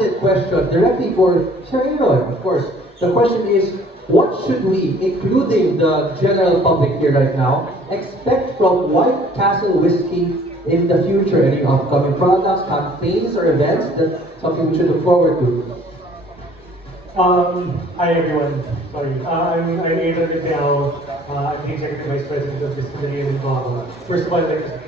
candid question directly for Sir Aaron, of course. The question is, what should we, including the general public here right now, expect from White Castle Whiskey in the future? Any upcoming products, campaigns, or events that something we should look forward to? Hi everyone. Sorry. I'm Adrian Lipiao. I'm the Executive Vice President of Distillery and Alcohol. First of all, I'd like to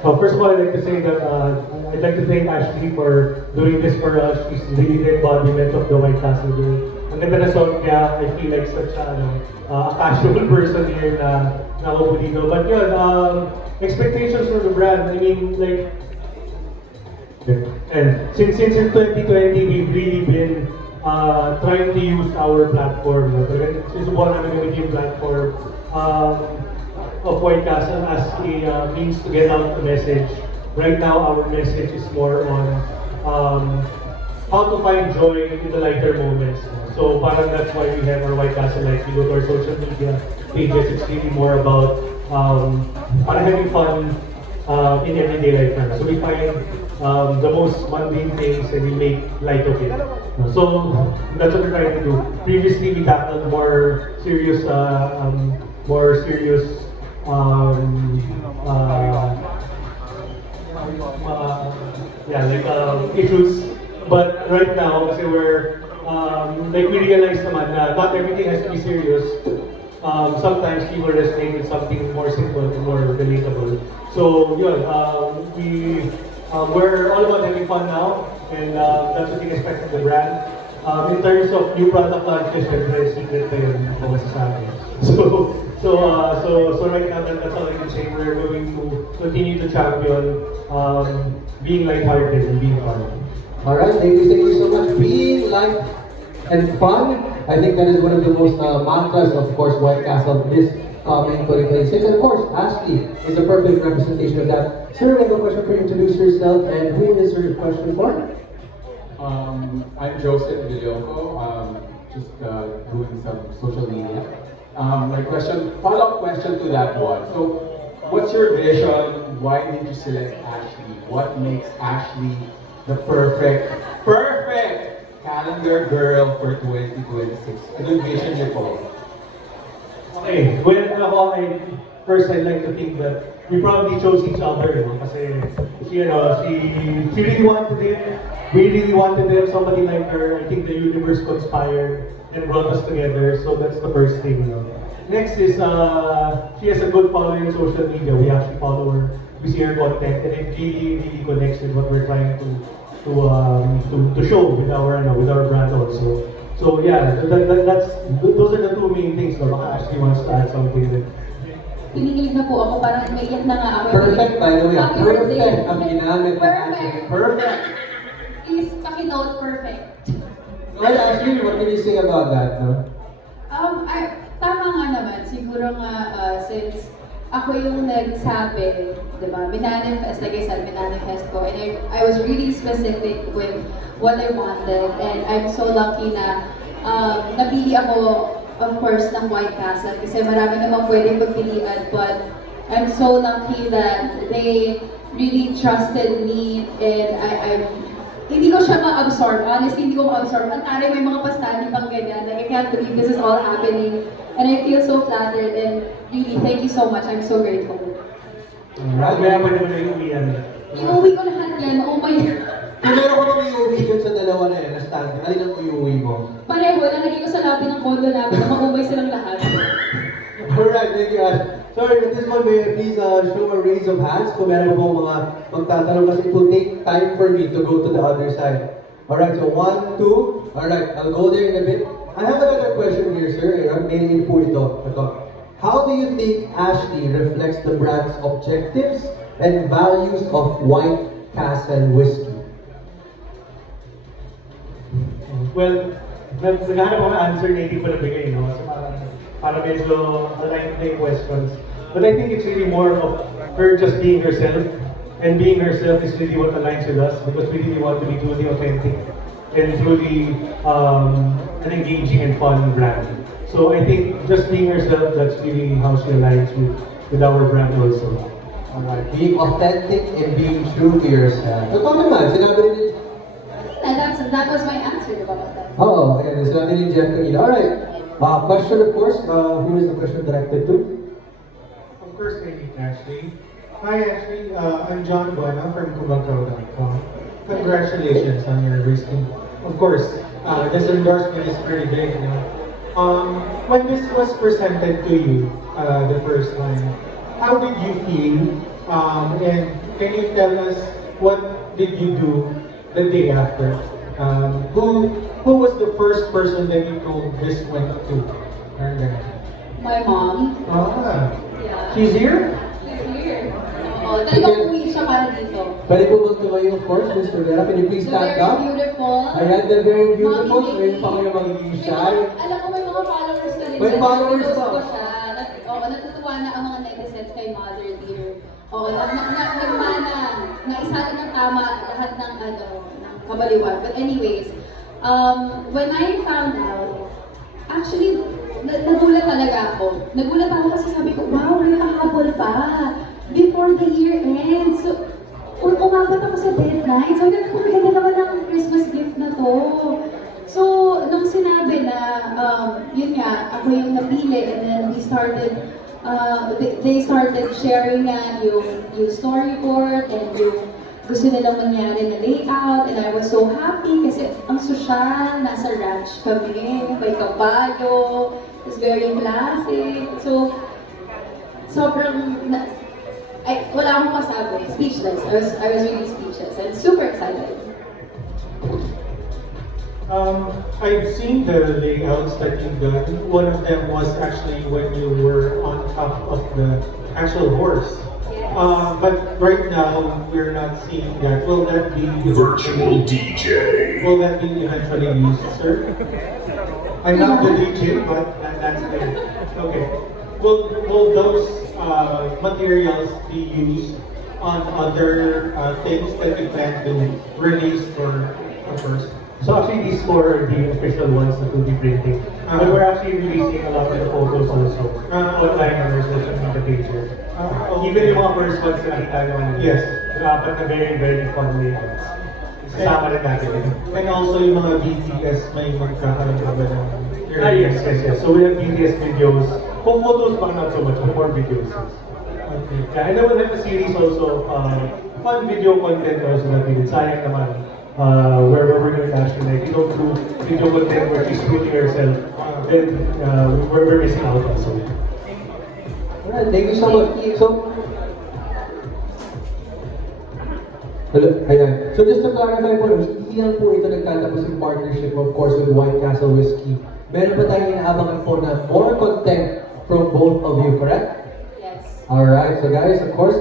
First of all, I'd like to say that I'd like to thank Ashley for doing this for us. She's really the embodiment of the White Castle way. Ang ganda na song niya. I feel like such a casual person here na ako dito. But yun, expectations for the brand. I mean, like, and since in 2020, we've really been trying to use our platform. Sinubukan namin gamitin yung platform of White Castle as a means to get out the message. Right now, our message is more on how to find joy in the lighter moments. So parang that's why we have our White Castle Life. We go to our social media pages. It's really more about parang having fun in everyday life. So we find the most mundane things and we make light of it. So that's what we're trying to do. Previously, we tackled more serious issues. But right now, kasi we're like we realize naman na not everything has to be serious. Sometimes people resonate with something more simple and more relatable. So yun, we're all about having fun now, and that's what you can expect from the brand. In terms of new product launches, very secret pa yun kung masasabi. So right now, that's all I can say. We're going to continue to champion being lighthearted and being fun. Alright, thank you so much. Being light and fun, I think that is one of the most mantras, of course, White Castle this in 2026. And of course, Ashley is a perfect representation of that. Sir, I have a question for you. Introduce yourself, and who is your question for? I'm Joseph Villoko, just doing some social media. My question, follow-up question to that one. So, what's your vision? Why did you select Ashley? What makes Ashley the perfect calendar girl for 2026? Anong vision niyo po? Okay, well, first I'd like to think that we probably chose each other, kasi she really wanted it. We really wanted to have somebody like her. I think the universe conspired and brought us together, so that's the first thing. Next is, she has a good following on social media. We actually follow her, we see her content, and it really connects with what we're trying to show with our brand also. So yeah, those are the two main things. So baka Ashley wants to add something. Kinikilig na po ako, parang may iyak na nga ako. Perfect, by the way. Happy Perfect birthday. ang ginamit na Ashley. Perfect. Is paki-note perfect. Well, Ashley, what can you say about that, no? Tama nga naman. Siguro nga, since ako yung nagsabi, di ba, minanifest, like I said, minanifest ko. And I was really specific with what I wanted. And I'm so lucky na napili ako, of course, ng White Castle. Kasi marami namang pwedeng pagpilian. But I'm so lucky that they really trusted me. And hindi ko siya ma-absorb. Honestly, hindi ko ma-absorb. Ang taray, may mga pastani pang ganyan. Like, I can't believe this is all happening. And I feel so flattered. And really, thank you so much. I'm so grateful. Mayaman naman na yung umiyan. Iuwi ko lahat yan. Oh my God. Kung meron ko nang iuwi dun sa dalawa na yan, na stand, alin ang iuwi mo? Pareho, nalagay ko sa labi ng condo namin na maumay silang lahat. Alright, thank you, Ash. Sorry, but this one, may I please show a raise of hands kung meron po mga magtatanong kasi it will take time for me to go to the other side. Alright, so 1, 2. Alright, I'll go there in a bit. I have another question here, sir. Mainly po ito. How do you think Ashley reflects the brand's objectives and values of White Castle Whiskey? Well, naghahanap ako ng answer na hindi ko nabigay, no? So para medyo aligned na yung questions. But I think it's really more of her just being herself. And being herself is really what aligns with us because we really want to be truly authentic and truly an engaging and fun brand. So I think just being herself, that's really how she aligns with our brand also. Alright, being authentic and being true to yourself. Totoo naman, sinabi rin ni... And that was my answer about that. Oo, and sinabi ni Jeff kanina. Alright, question of course, who is the question directed to? Of course, I need Ashley. Hi Ashley, I'm John Buena from Kumakaw.com. Congratulations on your recent. Of course, this endorsement is pretty big now. When this was presented to you the first time, how did you feel? And can you tell us what did you do the day after? Who was the first person that you told this went to? My mom. Ah, Yeah. she's here? She's here. Oo, talagang uwi siya para dito. Pwede po bang tumayo of course, Mr. Vera? Can you please They're stand very up? beautiful. Ayan, they're very beautiful. Mommy, Ngayon pa kayo magiging shy. Alam ko may mga followers na rin. May followers Pinost pa. ko siya. Oo, natutuwa na ang mga netizens kay Mother Dear. Oo, nagmana. Naisali ng tama lahat ng ng kabaliwan. But anyways, when I found out, actually, nagulat talaga ako. Nagulat ako kasi sabi ko, wow, may pahabol pa. Before the year ends. So, umabot ako sa deadline. So, maganda naman ang Christmas gift na to. So, nung sinabi na, yun nga, ako yung napili, and then we started, they started sharing nga yung storyboard, and yung gusto nilang mangyari na layout, and I was so happy kasi ang sosyal, nasa ranch kami, may kabayo, it's very classic. So, sobrang, wala akong masabi, speechless. I was really speechless and super excited. I've seen the layouts that you've done. One of them was actually when you were on top of the actual horse. Yes. But right now, we're not seeing that. Will that be Virtual DJ. Will that be eventually used, sir? I'm not the DJ, but that's it. Okay. Will those materials be used on other things that you plan to release for first? So actually, these four are the official ones that we'll be printing. But we're actually releasing a lot of the photos also online on our social media pages. Even yung mga first ones na nakita nyo. Yes. But na very, very fun layouts. Kasama rin natin. And also yung mga BTS, may magkakaroon ka ba ng... yes. So we have BTS videos. Kung photos pa, not so much, but more videos. Okay. Yeah, and then we'll have a series also of fun video content also that we did. Sayang naman. Where we're doing actually, like, you don't do video content where she's shooting herself, then we're missing out also. Alright, thank you so much. So, hello, ayan. So just to clarify po, hindi lang po ito nagtatapos yung partnership, of course, with White Castle Whiskey. Meron pa tayong inaabangan po na more content from both of you, correct? Yes. Alright, so guys, of course,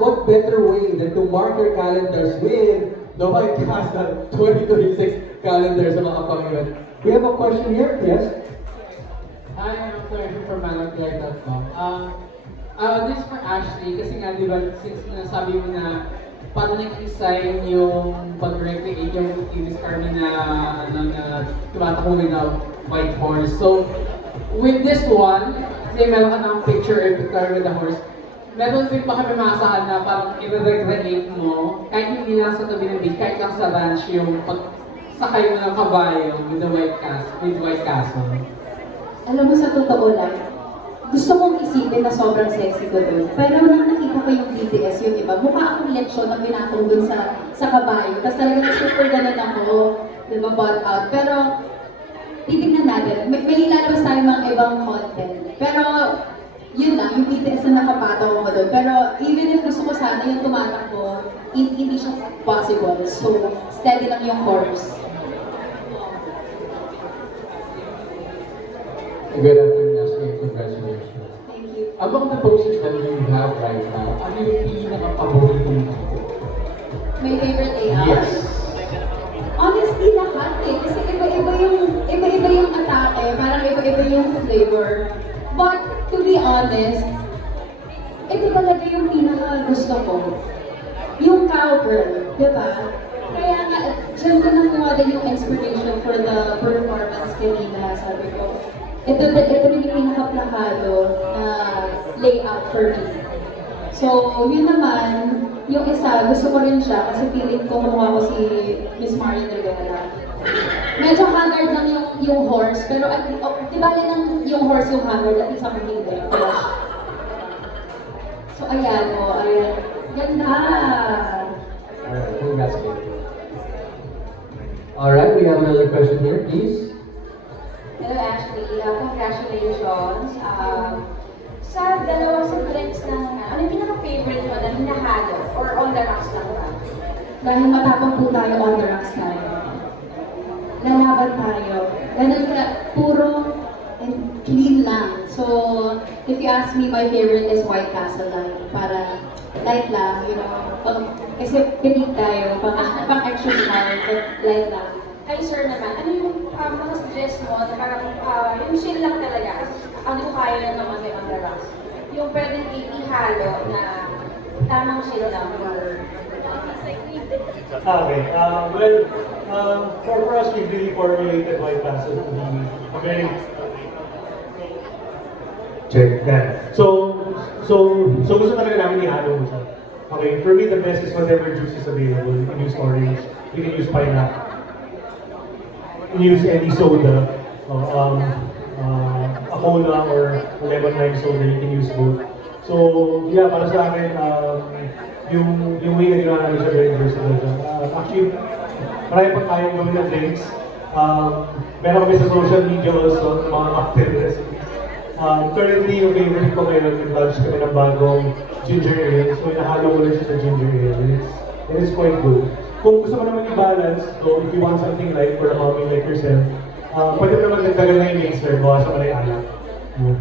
what better way than to mark your calendars with the White Castle 2026 calendar sa mga upcoming event. We have a question here, yes? Hi, I'm Claire from Malaglag.com. This is for Ashley, kasi nga, di ba, since nasabi mo na parang nag-design yung pag-recreate yung Miss Carmen na tumatakbo na white horse. So, with this one, kasi meron ka ng picture and picture with the horse, meron din ba kami maasahan na parang i-recreate mo, kahit hindi lang sa tabi ng beach, kahit lang sa ranch, yung pagsakay mo ng kabayo with the White Castle. Alam mo, sa totoo lang, gusto kong isipin na sobrang sexy ko doon. Pero nang nakita ko yung BTS, yung iba, mukha akong lechon na pinatong doon sa kabayo. Tapos talagang super ganun ako, di ba, bought out. Pero, titignan natin. May ilalabas tayo mga ibang content. Pero, yun lang, yung BTS na nakapataw ko doon. Pero, even if gusto ko sana yung tumatakbo, hindi siya possible. So, steady lang yung course. Good afternoon, Ashley, and congratulations. Thank you. Among the posters that you have right now, ano yung pinaka-paborito mo dito? My favorite layout? Yes. Honestly, lahat eh. Kasi iba-iba yung atake, parang iba-iba yung flavor. But, to be honest, ito talaga yung pinaka gusto ko. Yung cowgirl, di ba? Kaya nga, dyan ko nakuha din yung inspiration for the performance kanina, sabi ko. Ito rin yung pinaka-plakado na layout for me. So, So, yun naman, yung isa, gusto ko rin siya kasi feeling ko mukha ko si Miss Marian Rivera. Medyo haggard lang yung horse, pero di ba lang yung horse yung haggard at isa kong hindi. So, ayan o, ayan. Ganda! Alright, congrats, babe. Alright, we have another question here, please. Hello Ashley, congratulations. Sa dalawang sequence ng, ano yung pinaka-favorite mo na hinahalo or on the rocks lang ba? Dahil matapang po tayo on the rocks tayo. Lalaban tayo. Ganun ka, puro and clean lang. So, if you ask me, my favorite is White Castle lang. Para light lang, you know. Kasi pinig tayo, pang extra small, but light lang. Kay sir naman, ano yung mga suggest mo na parang yung chill lang talaga, kasi ano kaya naman may on the rocks? Yung pwedeng ihalo na tamang chill lang or Okay. For us, we really formulated White Castle to be a very check that. So gusto talaga namin ihalo mo siya. Okay, for me, the best is whatever juice is available. You can use orange, you can use pineapple, you can use any soda, a cola or a lemon lime soda, you can use both. So, yeah, para sa akin, yung way na ginawa namin siya very versatile siya. Actually, marami pa tayong gawin na drinks. Meron kami sa social media also, mga cocktail recipes. Currently, yung favorite ko ngayon, yung-launch kami ng bagong ginger ale. So, inahalo ko lang siya sa ginger ale. It is quite good. Kung gusto mo naman i-balance, so if you want something light for a mommy like yourself, pwede mo naman nagtagal na yung mixer, bawa sa malay alak.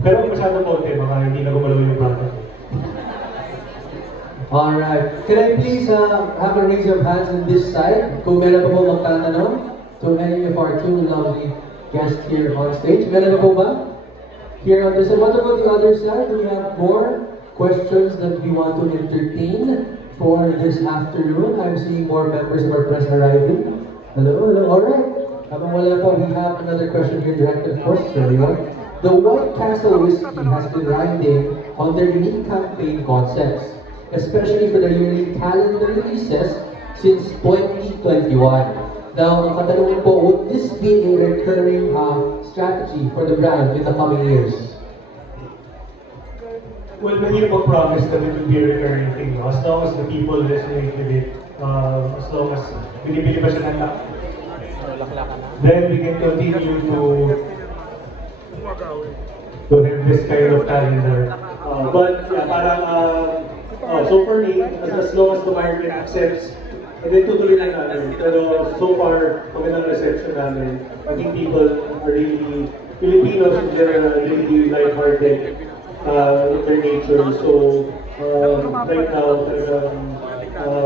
Pero kung masyadong konti, baka hindi na gumalaw yung product. Alright, can I please have a raise of hands on this side? Kung meron pa po magtatanong to any of our two lovely guests here on stage. Meron pa po ba? Here on this side. What about the other side? Do we have more questions that we want to entertain for this afternoon? I'm seeing more members of our press arriving. Hello, hello. Alright. Habang wala pa, we have another question here directed, of course. There we go. The White Castle Whiskey has been riding on their unique campaign concepts, especially for their yearly calendar releases since 2021. Now, ang katanungin po, would this be a recurring strategy for the brand in the coming years? Well, many people promise that it will be a recurring thing, no? As long as the people resonate with it, as long as binibili pa siya ng then we can continue to have this kind of calendar. But yeah, parang, so for me, as long as the market accepts, and then tutuloy lang namin. Pero so far, magandang reception namin. I think people are really, Filipinos in general, really lighthearted in their nature. So, right now, talagang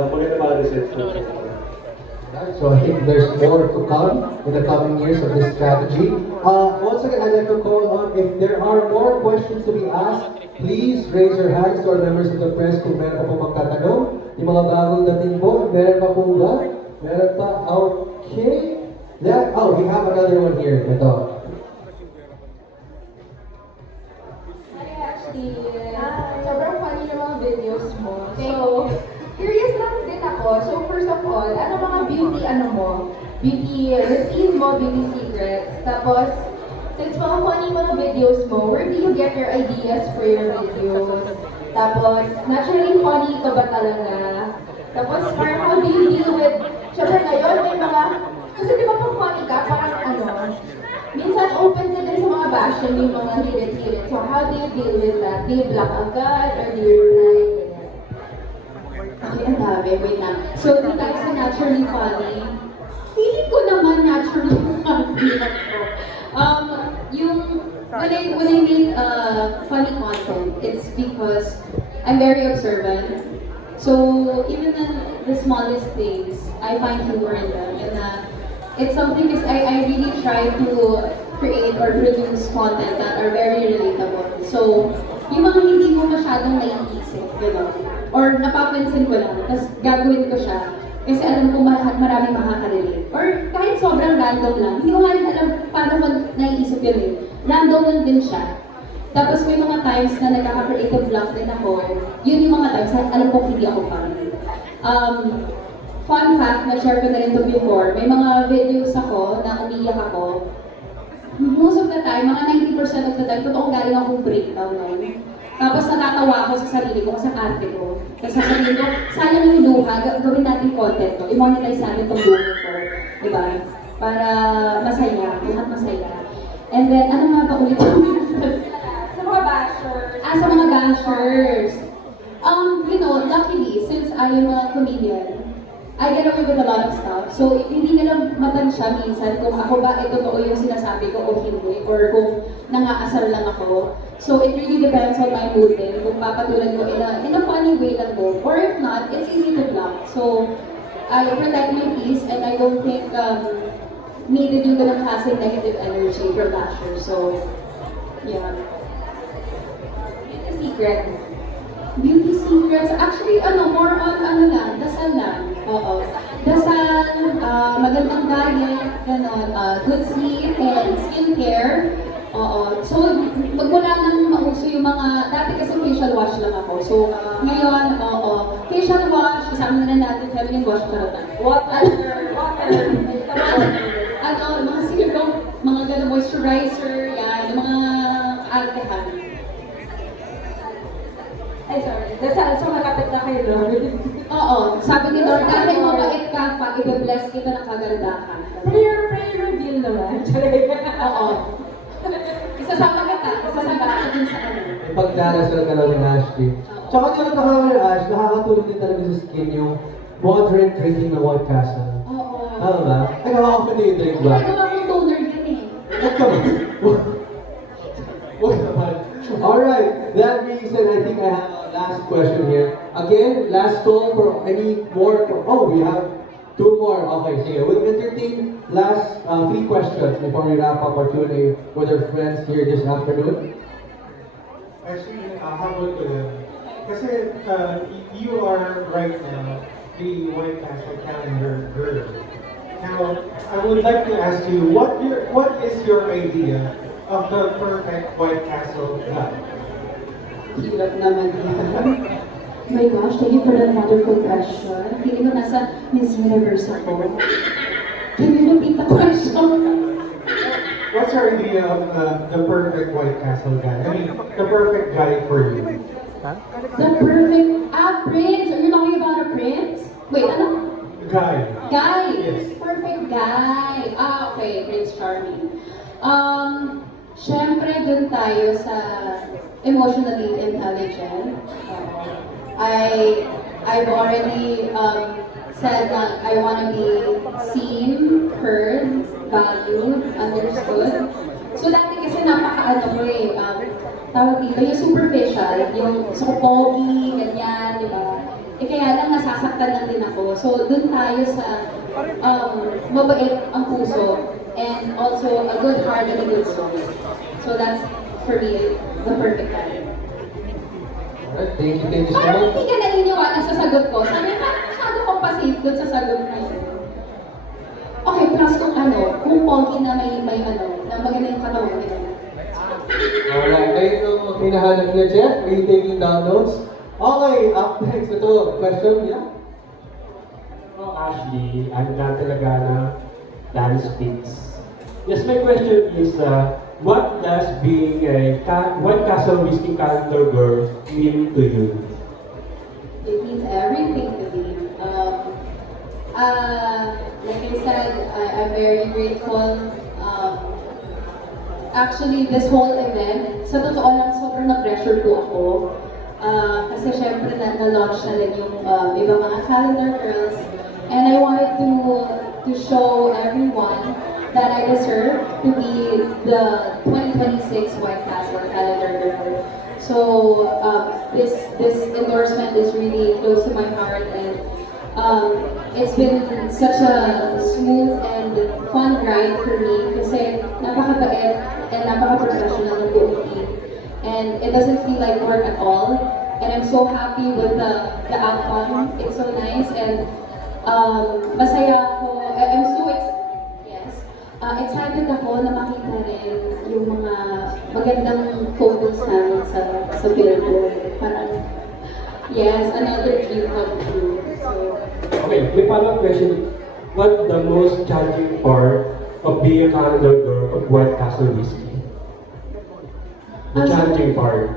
maganda pa reception. So I think there's more to come in the coming years of this strategy. Once again, I'd like to call on, if there are more questions to be asked, please raise your hands to our members of the press kung meron pa po magtatanong. Yung mga bagong dating po, meron pa po ba? Meron pa? Okay. Yeah. Oh, we have another one here. Ito. Hi Ashley! Sobrang funny ng mga videos mo. So, curious lang din ako. So, first of all, ano mga beauty beauty routine mo, beauty secrets? Tapos, since mga funny mga videos mo, where do you get your ideas for your videos? Tapos, naturally funny ka ba talaga? Tapos, parang how do you deal with, syempre ngayon may mga, kasi di ba pag funny ka, parang minsan open ka din sa mga bashing, yung mga hirit-hirit. So, how do you deal with that? Do you block agad or do you reply? Okay, ang dami. Wait lang. So, di tayo sa naturally funny. Feeling ko naman naturally funny ako. When I make funny content, it's because I'm very observant. So, even in the smallest things, I find humor in them. And it's something because I really try to create or produce content that are very relatable. So, yung mga hindi mo masyadong naiisip, you know, or napapansin ko lang, tapos gagawin ko siya, kasi alam ko maraming makaka-relate. Or kahit sobrang random lang, hindi ko nga rin alam paano naiisip yun eh. Random lang din siya. Tapos may mga times na nagkaka-creative block din ako. Yun yung mga times na alam ko hindi ako funny. Fun fact, na-share ko na rin ito before, may mga videos ako na umiiyak ako. Most of the time, mga 90% of the time, totoong galing akong breakdown noon. Tapos natatawa ako sa sarili ko, sa arte ko. Kasi sasabihin ko, sayang yung luha, gawin natin content to. I-monetize natin itong luha ko. Diba? Para masaya, lahat masaya. And then, ano nga ba ulit? Sa mga bashers. Sa mga bashers. You know, luckily, since I am a comedian, I get away with a lot of stuff. So, hindi nila matansya minsan kung ako ba totoo yung sinasabi ko o hindi, or kung nangaasar lang ako. So, it really depends on my mood din, kung papatulan ko in a funny way lang din. Or if not, it's easy to block. So, I protect my peace and I don't think needed yung ganang klaseng negative energy for bashers. So, yeah. Secrets. Beauty secrets, actually, more on, dasal lang. Oo. Dasal, magandang diet, gano'n, good sleep, and skincare. Oo. So, magmula nang mauso yung mga, dati kasi facial wash lang ako. So, ngayon, facial wash, kasama na natin, feminine wash, karatan. Water. Mga serum, mga gano'n, moisturizer, yan, yung mga alcohol. Ay, sorry. Dasal, so malapit na kay Lord. Oo, sabi ni Lord, dahil mabait ka pa, i-bless kita ng kagandahan. Prayer reveal naman. Oo. Isasama kita dun sa ano. May pagdarasal ka lang ni Ashley. Tsaka yung nakakawin ni Ash, nakakatulong din talaga sa skin yung moderate drinking ng White Castle. Oo. Tama ba? Nagkakawa ko na yung drink ba? Ginagawa kong toner din eh. Huwag ka ba? Huwag naman. Alright, that being said, I think I have a last question here. Again, last call for any more. Oh, we have two more. Okay, sige. We'll entertain last 3 questions before we wrap up our Q&A with our friends here this afternoon. Actually, habol ko lang. Kasi you are right now the White Castle calendar girl. Now, I would like to ask you, what is your idea of the perfect White Castle guy? Hirap naman yan. Oh my gosh, thank you for that wonderful question. Feeling ko nasa Miss Universe ako. Can you repeat the question? What's your idea of the perfect White Castle guy? I mean, the perfect guy for you. The perfect, prince! Are you talking about a prince? Wait, ano? Guy. Guy! Yes. Perfect guy! Okay, Prince Charming. Siyempre, dun tayo sa emotionally intelligent. I've already said that I want to be seen, heard, valued, understood. So dati kasi napaka-ano ko eh, tawag dito, yung superficial, yung gusto ko pogi, ganyan, di ba? Kaya lang nasasaktan lang din ako. So dun tayo sa mabait ang puso and also a good heart and a good soul. So that's, for me, the perfect time. Alright, thank you so Parang much. hindi ka naniniwala sa sagot ko. Sabi, parang masyado kong passive dun sa sagot na yun. Okay, plus kung kung pogi na may na maganda yung katawan nila. Alright, ngayon yung hinahanap na Jeff. Are you taking down notes? Okay, up next. Ito, question, yeah? Oh, Ashley, I'm not talaga na dance speaks. Yes, my question is, what does being a White Castle Whiskey Calendar girl mean to you? It means everything to me. Like I said, I'm very grateful. Actually, this whole event, sa totoo lang, sobrang na-pressure po ako. Kasi syempre na-launch na rin yung ibang mga calendar girls. And I wanted to show everyone that I deserve to be the 2026 White Castle calendar girl. So this endorsement is really close to my heart, and it's been such a smooth and fun ride for me kasi napakabait and napaka-professional ng buong team. And it doesn't feel like work at all. And I'm so happy with the outcome. It's so nice and masaya ako. I'm so excited ako na makita rin yung mga magandang photos namin sa billboard. Parang, yes, another dream come true. So, Okay, may follow-up question. What the most challenging part of being a calendar girl of White Castle Whiskey? The challenging part.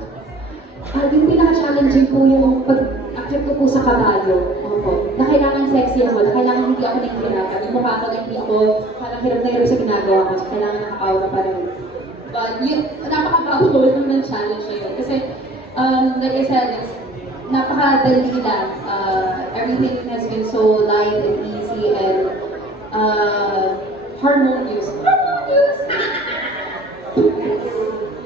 yung pinaka-challenging po yung pag-accept ko po sa kabayo. Opo. Na kailangan sexy ako, na kailangan hindi ako naghihirapan. Yung mukha ko na hindi ako parang hirap na hirap sa ginagawa ko. So, kailangan naka-aura pa rin. But yun, napaka-bago lang ng challenge na yun. Kasi, like I said, it's napakadali lang. Everything has been so light and easy and harmonious.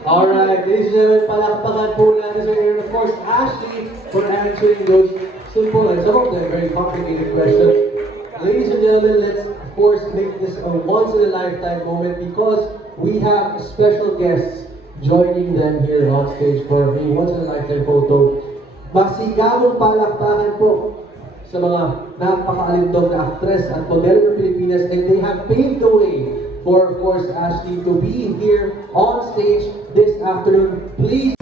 Alright, ladies and gentlemen, palakpakan po natin sa and of course, Ashley for answering those simple and some of them very complicated questions. Ladies and gentlemen, let's of course make this a once-in-a-lifetime moment because we have special guests joining them here on stage for a once-in-a-lifetime photo. Masigabong palakpakan po sa mga napaka-alindog na aktres at modelo ng Pilipinas, and they have paved the way for, of course, Ashley to be here on stage this afternoon. Please